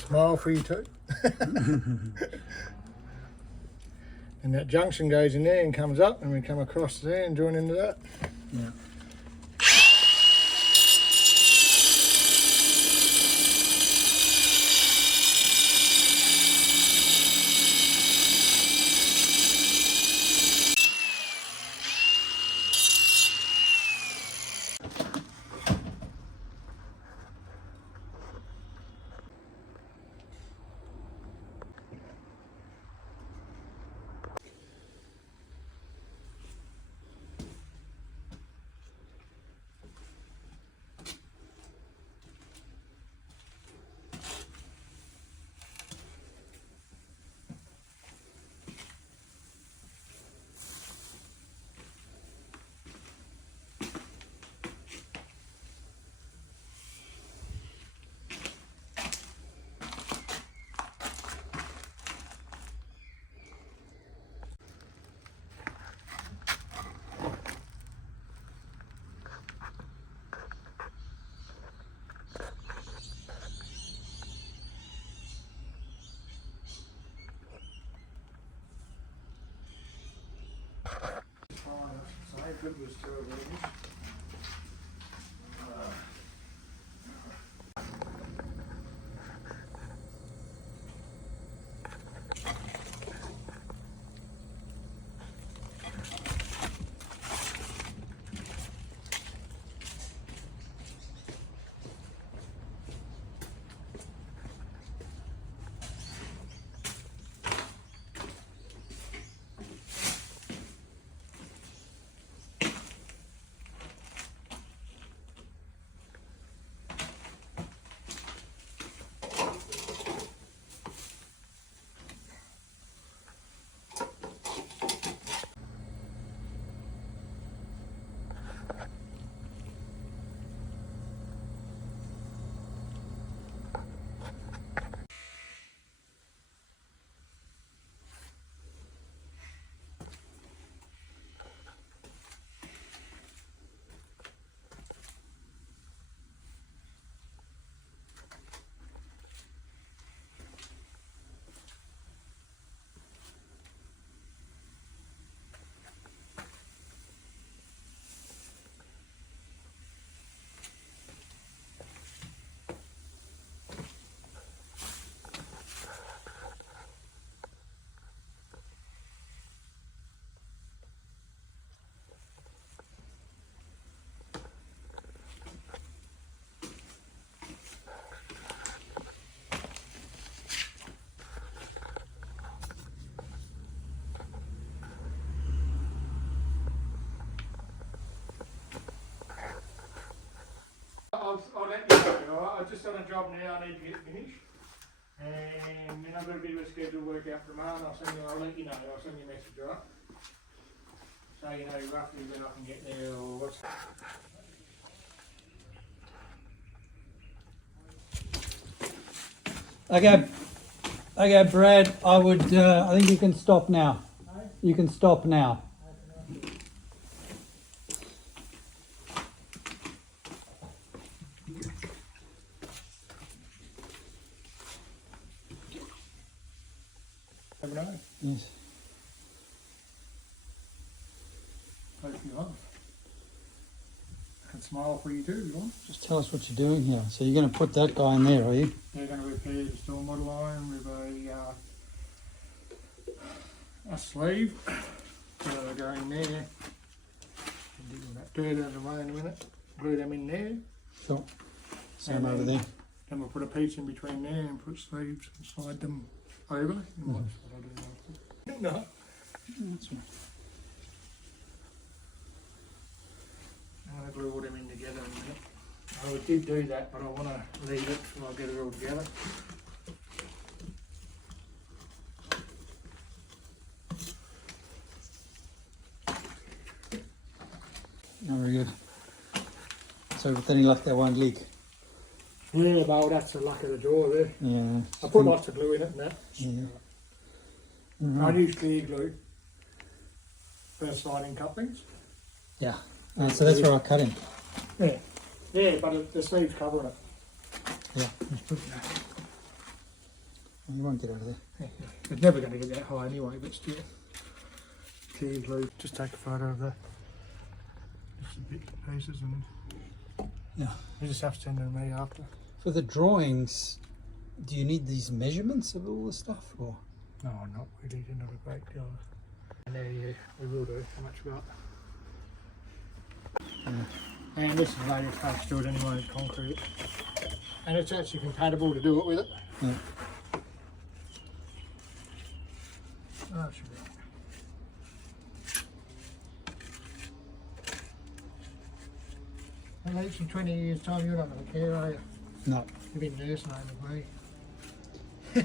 smile for you too. And that junction goes in there and comes up, and we come across there and join into that. Yeah. I'll let you know, alright? I've just done a job now I need to get finished. And then I've got a bit of a schedule work out for tomorrow, and I'll let you know, I'll send you a message, alright? So you know roughly when I can get there or what's... Okay, Brad, I think you can stop now. You can stop now. Have a night. Yes. Hope you want. I can smile for you too if you want. Just tell us what you're doing here. So you're going to put that guy in there, are you? They're going to repair the stormwater line with a sleeve. So they're going there. Digging that dirt out of the way in a minute. Glue them in there. Sure. Same over there. Then we'll put a piece in between there and put sleeves and slide them over. Mm-hmm. No. That's right. I'm going to glue all them in together in a minute. I did do that, but I want to leave it till I get it all together. Oh, very good. So then he left that one leak. Yeah, well, that's the luck of the draw there. Yeah. I put lots of glue in it and that. Yeah. I use clear glue for sliding couplings. Yeah. So that's where I cut him. Yeah, yeah, but the sleeve's covering it. Yeah. You won't get out of there. It's never going to get that high anyway, but still. Clear glue. Just take a photo of the just the bits and pieces, and Yeah. you just have to send them to me after. For the drawings, do you need these measurements of all the stuff, or? No, not really. They're not a great deal. And there, yeah, we will do. How much we got? And this is the latest touch to it anyway, in concrete. And it's actually compatible to do it with it. Yeah. Oh, it should be. And each in 20 years' time, you're not going to care, are you? No. You've been nursing over me.